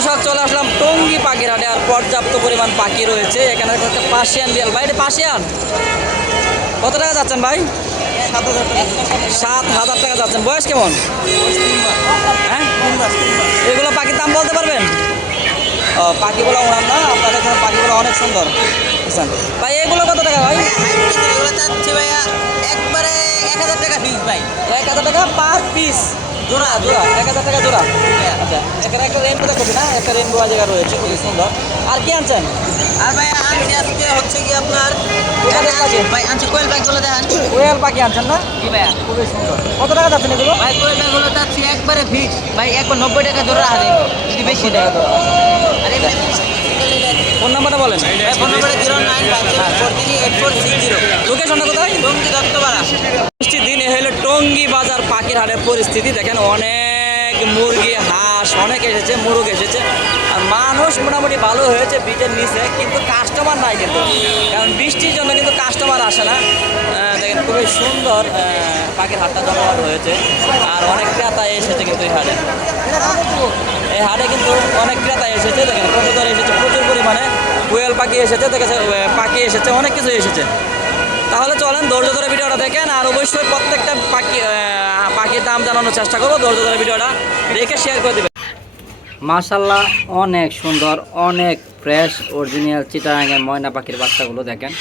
দর্শক চলে আসলাম টঙ্গি পাখির হাটে আর পর্যাপ্ত পরিমাণ পাখি রয়েছে। এখানে একটা পাশিয়ান বিড়াল। ভাই এটা পাশিয়ান কত টাকা যাচ্ছেন ভাই? সাত হাজার টাকা যাচ্ছেন। বয়স কেমন? হ্যাঁ? এগুলো পাখির দাম বলতে পারবেন? ও পাখিগুলো ওনার না আপনাদের এখানে পাখিগুলো অনেক সুন্দর। বুঝছেন ভাই এগুলো কত টাকা ভাই? এগুলো চাচ্ছি ভাইয়া একবারে এক হাজার টাকা ফিস ভাই। এক হাজার টাকা পার পিস জোড়া জোড়া এক হাজার টাকা জোড়া। আচ্ছা এখানে একটা রেনবো দেখতেছি না একটা রেনবো জায়গা রয়েছে খুবই সুন্দর। আর কি আনছেন? আর ভাই আনছি আজকে হচ্ছে কি আপনার কোথায় পাখি? ভাই আনছি কোয়েল পাখিগুলো দেখান। কোয়েল পাখি আনছেন না? জি ভাইয়া। খুবই সুন্দর। কত টাকা যাচ্ছেন এগুলো? ভাই কোয়েল পাখিগুলো চাচ্ছি একবারে ফিক্স ভাই নব্বই টাকা জোড়া হাতে। যদি বেশি আর এমনি ফোন নাম্বারটা বলেন। Phone number zero nine five seven four three eight four six zero. লোকেশনটা কোথায়? টঙ্গি দত্তপাড়া। দিনে হলো টঙ্গি বাজার পাখির হাটের পরিস্থিতি। দেখেন অনেক মুরগি হাঁস অনেক এসেছে মুরগ এসেছে। আর মানুষ মোটামুটি ভালো হয়েছে বীজের নিচে কিন্তু কাস্টমার নাই কিন্তু। কারণ বৃষ্টির জন্য কিন্তু কাস্টমার আসে না। দেখেন খুবই সুন্দর পাখির হাটটা জমা হয়েছে। আর অনেক ক্রেতা এসেছে কিন্তু এই হাটে। এই হাটে কিন্তু অনেক ক্রেতা এসেছে। দেখেন কবুতর এসেছে প্রচুর পরিমাণে কোয়েল পাখি এসেছে, দেখেছে পাখি এসেছে, অনেক কিছু এসেছে। তাহলে চলেন, ধৈর্য ধরে ভিডিওটা দেখেন, আর অবশ্যই প্রত্যেকটা পাখি পাখির দাম জানানোর চেষ্টা করব, ধৈর্য ধরে ভিডিওটা দেখে শেয়ার করে দেবেন। মাশাল্লাহ অনেক সুন্দর, অনেক ফ্রেশ অরিজিনাল চিটাগাঙের ময়না পাখির বাচ্চাগুলো দেখেন।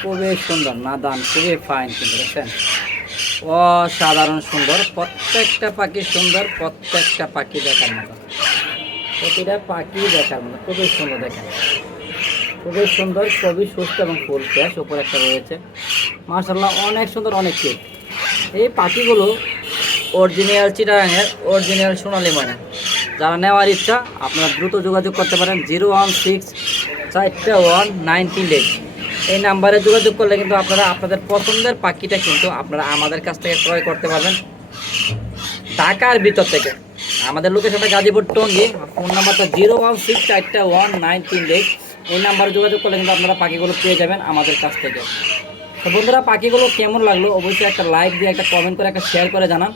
খুবই সুন্দর, নাদান, খুবই ফাইন কিন্তু, দেখছেন? অসাধারণ সুন্দর, প্রত্যেকটা পাখি সুন্দর, প্রত্যেকটা পাখি দেখার মতো। প্রতিটা পাখি দেখার মতো, খুবই সুন্দর দেখেন খুবই সুন্দর, খুবই সুস্থ এবং ফুল ফ্রেশ, উপরে একটা রয়েছে। মার্শাল্লাহ অনেক সুন্দর, অনেক কিউট এই পাখিগুলো অরিজিনাল চিটাগাঙের অরিজিনাল সোনালি মানে। যারা নেওয়ার ইচ্ছা, আপনারা দ্রুত যোগাযোগ করতে পারেন জিরো ওয়ান সিক্স চারটে ওয়ান নাইন তিন এইট। এই নাম্বারে যোগাযোগ করলে কিন্তু আপনারা আপনাদের পছন্দের পাখিটা কিন্তু আপনারা আমাদের কাছ থেকে ক্রয় করতে পারবেন। ঢাকার ভিতর থেকে। আমাদের লোকেশনটা গাজীপুর টঙ্গি। ফোন নাম্বারটা জিরো ওয়ান সিক্স চারটা ওয়ান নাইন তিন এইট। এই নাম্বারে যোগাযোগ করলে কিন্তু আপনারা পাখিগুলো পেয়ে যাবেন আমাদের কাছ থেকে। তো বন্ধুরা, পাখিগুলো কেমন লাগল? অবশ্যই একটা লাইক দিয়ে, একটা কমেন্ট করে, একটা শেয়ার করে জানান।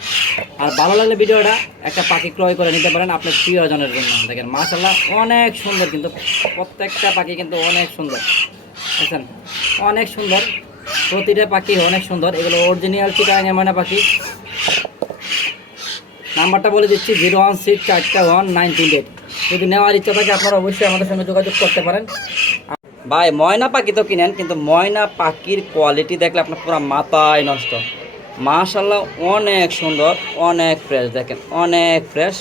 আর ভালো লাগলে ভিডিওটা একটা পাখি ক্রয় করে নিতে পারেন আপনার প্রিয়জনের জন্য। দেখেন মাশাল্লাহ অনেক সুন্দর কিন্তু প্রত্যেকটা পাখি কিন্তু অনেক সুন্দর। বুঝছেন অনেক সুন্দর। প্রতিটা পাখি অনেক সুন্দর। এগুলো অরিজিনাল চিটাগাঙের ময়না পাখি। নাম্বারটা বলে দিচ্ছি, জিরো ওয়ান সিক্স চারটা ওয়ান নাইন তিন এইট। যদি নেওয়ার ইচ্ছা থাকে, আপনারা অবশ্যই আমাদের সঙ্গে যোগাযোগ করতে পারেন। ভাই, ময়না পাখি তো কিনেন, কিন্তু ময়না পাখির কোয়ালিটি দেখলে আপনার পুরো মাথায় নষ্ট। মাশাল্লাহ অনেক সুন্দর, অনেক ফ্রেশ দেখেন, অনেক ফ্রেশ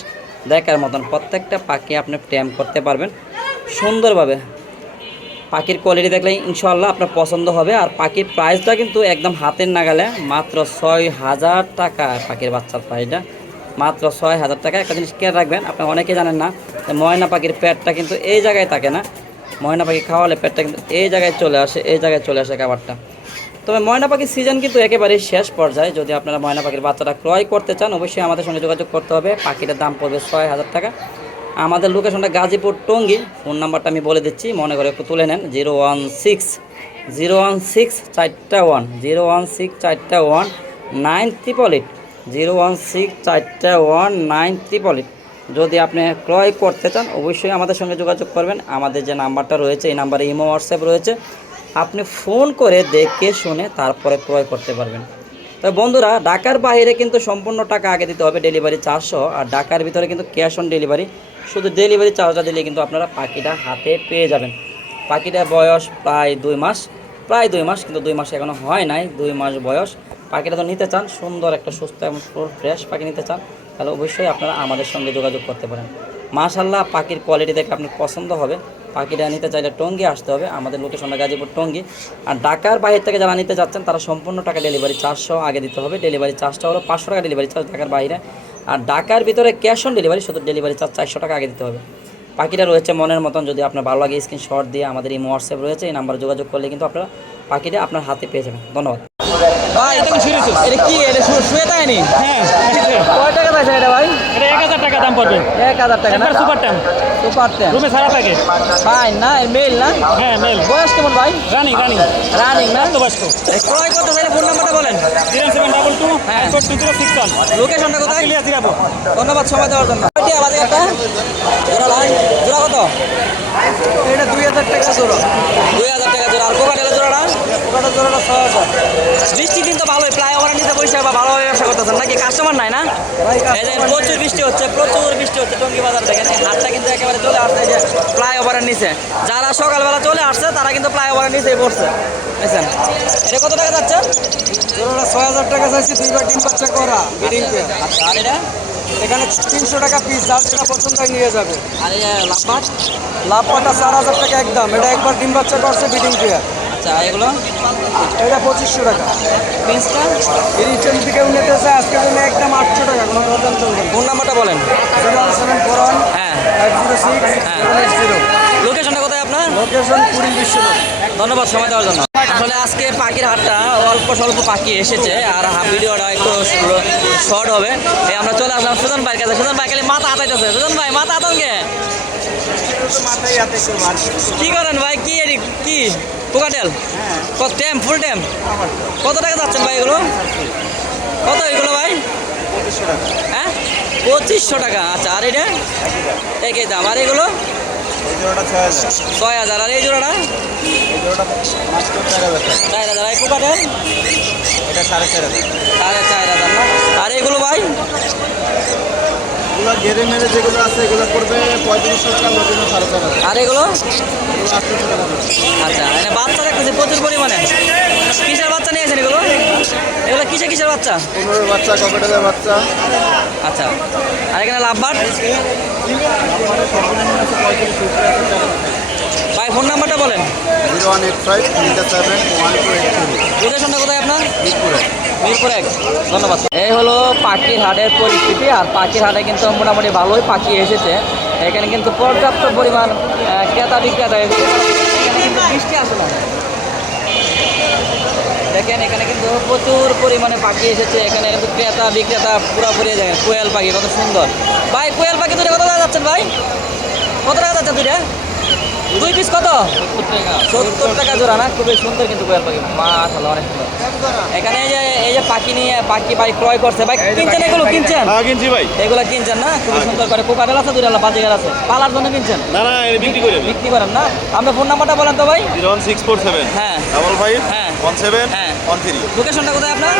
দেখার মতন প্রত্যেকটা পাখি আপনি প্রেম করতে পারবেন সুন্দরভাবে। পাখির কোয়ালিটি দেখলে ইনশাল্লাহ আপনার পছন্দ হবে, আর পাখির প্রাইসটা কিন্তু একদম হাতের নাগালে মাত্র ছয় হাজার টাকা পাখির বাচ্চার প্রাইসটা মাত্র ছয় হাজার টাকা। একটা জিনিস কেয়ার রাখবেন আপনি অনেকে জানেন না ময়না পাখির পেটটা কিন্তু এই জায়গায় থাকে না। ময়না পাখি খাওয়ালে পেটটা কিন্তু এই জায়গায় চলে আসে, এই জায়গায় চলে আসে খাবারটা। তবে ময়না পাখির সিজন কিন্তু একেবারেই শেষ পর্যায়ে। যদি আপনারা ময়না পাখির বাচ্চাটা ক্রয় করতে চান, অবশ্যই আমাদের সঙ্গে যোগাযোগ করতে হবে। পাখিটার দাম পড়বে ছয় হাজার টাকা। আমাদের লোকেশনটা গাজীপুর টঙ্গি। ফোন নাম্বারটা আমি বলে দিচ্ছি, মনে করে একটু তুলে নেন। Zero one six, zero one six, চারটা ওয়ান, জিরো ওয়ান সিক্স, চারটা one, nine triple eight zero one six চারটা ওয়ান নাইন ট্রিপল এইট যদি আপনি ক্রয় করতে চান, অবশ্যই আমাদের সঙ্গে যোগাযোগ করবেন। আমাদের যে নাম্বারটা রয়েছে, এই নাম্বারে ইমো, হোয়াটসঅ্যাপ রয়েছে। আপনি ফোন করে দেখে শুনে তারপরে ক্রয় করতে পারবেন। তো বন্ধুরা, ঢাকার বাইরে কিন্তু সম্পূর্ণ টাকা আগে দিতে হবে ডেলিভারি চারশো আর ঢাকার ভিতরে কিন্তু ক্যাশ অন ডেলিভারি। শুধু ডেলিভারি চার্জটা দিলে কিন্তু আপনারা পাখিটা হাতে পেয়ে যাবেন। পাখিটার বয়স প্রায় দুই মাস। প্রায় দুই মাস, কিন্তু দুই মাস এখনও হয় নাই। দুই মাস বয়স। পাখিটা তো নিতে চান, সুন্দর একটা, সুস্থ এবং ফ্রেশ পাখি নিতে চান, তাহলে অবশ্যই আপনারা আমাদের সঙ্গে যোগাযোগ করতে পারেন। মাশাল্লাহ পাখির কোয়ালিটি দেখে আপনার পছন্দ হবে। পাখিটা নিতে চাইলে টঙ্গি আসতে হবে, আমাদের লোকেশনটা গাজীপুর টঙ্গি। আর ঢাকার বাইরে থেকে যারা নিতে চাচ্ছেন তারা সম্পূর্ণ টাকা ডেলিভারি চারশো আগে দিতে হবে। ডেলিভারি চার্জটা হলো পাঁচশো টাকা ডেলিভারি চার্জ ঢাকার বাইরে। আর ঢাকার ভিতরে ক্যাশ অন ডেলিভারি শুধু ডেলিভারি চার্জ চারশো টাকা আগে দিতে হবে। পাখিটা রয়েছে মনের মতন, যদি আপনার ভালো লাগে স্ক্রিনশট দিয়ে আমাদের এই হোয়াটসঅ্যাপ রয়েছে, এই নাম্বারে যোগাযোগ করলে কিন্তু আপনারা পাখিটা আপনার হাতে পেয়ে যাবেন। ধন্যবাদ। ভাই এটা কি এটা শু- শুয়ে তাইনি হ্যাঁ কয় টাকা পাইছেন এটা ভাই? এটা এক হাজার টাকা দাম পড়বে। এক হাজার টাকা না? একবার সুপার ট্যাম সুপার টেন রুমে সারা থাকে। ভাই না মেল না? হ্যাঁ মেল বয়স কেমন ভাই? রানিং রানিং রানিং না? তো ক্রয় করতে চাইলে ফোন নাম্বারটা বলেন। জিরো সেভেন ডাবল টু হ্যাঁ। টু জিরো সিক্স ওয়ান লোকেশনটা কোথায়? ইলিয়াস জিরাবো ধন্যবাদ সময় দেওয়ার জন্য। কয়টি আবাদে একটা? জোড়া লাই জোড়া কত? এটা দুই হাজার টাকা জোড়া। দুই হাজার টাকা জোড়া। আর কোকাটেলের জোড়াটা? কোকাটের জোড়াটা ছয় হাজার বৃষ্টি কিন্তু ভালোই প্রায় ওরা নিতে বসে বা ভালোভাবে ব্যবসা করতেছেন নাকি? কাস্টমার নাই না? প্রচুর বৃষ্টি হচ্ছে প্রচুর বৃষ্টি হচ্ছে টঙ্গি বাজার এই হাটটা কিন্তু একেবারে চলে আসছে যে ফ্লাইওভারের নিচে। যারা সকালবেলা চলে আসছে তারা কিন্তু ফ্লাইওভারের নিচেই পড়ছে। বুঝছেন এটা কত টাকা যাচ্ছে? জোড়াটা ছয় হাজার টাকা চাইছি দুইবার ডিম বাচ্চা করা আচ্ছা আর এটা? এখানে তিনশো টাকা পিস যার যেটা পছন্দ নিয়ে যাবে। আর লাভবাট লাভ পাটা? চার হাজার টাকা একদম। এটা একবার ডিম বাচ্চা করছে বিডিং পেয়ে আচ্ছা এগুলো? এটা পঁচিশশো টাকা। পিন্সটা রিটেল থেকে উন্নতেছে আজকে জন্য একদম আটশো টাকা কোনো কথা চলবে ফোন নাম্বারটা বলেন। Zero one seven four one হ্যাঁ। Five zero six eight zero. লোকেশনটা কোথায় আপনার? লোকেশন কুড়ি বিশ্বনাথ। ধন্যবাদ সময় দেওয়ার জন্য। আসলে আজকে পাখির হাটটা অল্প স্বল্প পাখি এসেছে আর ভিডিওটা একটু শর্ট হবে। এই আমরা চলে আসলাম সুজন ভাইয়ের কাছে। সুজন ভাই খালি মাথা হাতাইতেছে। সুজন ভাই মাথা হাতান কে? কি করেন ভাই? কি এরি কি? পোকাটেল কত টেম? ফুল টেম? কত টাকা যাচ্ছেন ভাই এগুলো? কত এগুলো ভাই? হ্যাঁ? পঁচিশশো টাকা। আচ্ছা আর এটা? একই দাম। আর এগুলো? ছয় হাজার। আর এই জোড়াটা? চার হাজার। আর কুকাটেল সাড়ে চার হাজার না? আর এগুলো ভাই? এগুলো গেড়ে মেরে যেগুলো আছে এগুলো করবে পঁয়ত্রিশশো টাকা নতুন সাড়ে চার আর এগুলো? আচ্ছা এখানে বাচ্চা দেখতেছি প্রচুর পরিমাণে। কিসের বাচ্চা নিয়েছেন এগুলো? এগুলো কিসের কিসের বাচ্চা? পনেরো বাচ্চা ককেটের বাচ্চা। আচ্ছা আর এখানে লাভবাট ভাই ফোন নাম্বারটা বলেন। ওয়ান এইট ফাইভ তিনটা seven one two eight three. লোকেশনটা কোথায় আপনার? মিরপুরে। মিরপুর। এক ধন্যবাদ। এই হলো পাখির হাটের পরিস্থিতি আর পাখির হাটে কিন্তু মোটামুটি ভালোই পাখি এসেছে। এখানে কিন্তু পর্যাপ্ত পরিমাণ ক্রেতা বিক্রেতা এসেছে। এখানে কিন্তু বৃষ্টি আসে না। দেখেন এখানে কিন্তু প্রচুর পরিমাণে পাখি এসেছে। এখানে কিন্তু ক্রেতা বিক্রেতা পুরোপুরি দেখেন কোয়েল পাখি কত সুন্দর। ভাই কোয়েল পাখি দুটো কত টাকা যাচ্ছেন ভাই? কত টাকা যাচ্ছেন দুইটা দুই পিস কত? সত্তর টাকা জোড়া না? খুবই সুন্দর কিন্তু কোয়েল পাখি। মাশাআল্লাহ অনেক সুন্দর। এখানে এই যে এই যে পাখি নিয়ে পাখি ভাই ক্রয় করছে ভাই কিনছেন এগুলো? কিনছেন? হ্যাঁ কিনছি ভাই। এগুলো কিনছেন না? খুবই সুন্দর করে। কোকাটেল আছে দুইটা বাজিগার আছে। পালার জন্য কিনছেন? না না বিক্রি করে বিক্রি করেন না? আমরা ফোন নাম্বারটা বলেন তো ভাই। Zero one six four seven. হ্যাঁ। ডাবল ফাইভ হ্যাঁ। ওয়ান সেভেন হ্যাঁ। ওয়ান লোকেশনটা কোথায় আপনার?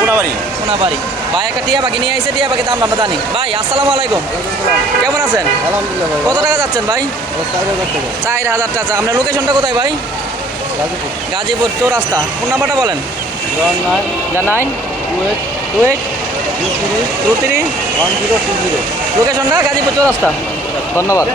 কোনাবাড়ি। ভাই একটা টিয়া পাখি নিয়ে আইসে টিয়া পাখি দাম আমরা জানি। ভাই আসসালামু আলাইকুম। কেমন আছেন? কত টাকা যাচ্ছেন ভাই? চার হাজার টাকা। আপনার লোকেশনটা কোথায় ভাই? গাজীপুর। গাজীপুর চৌরাস্তা ফোন নাম্বারটা বলেন। Nine two eight two two three লোকেশনটা গাজীপুর চৌরাস্তা ধন্যবাদ।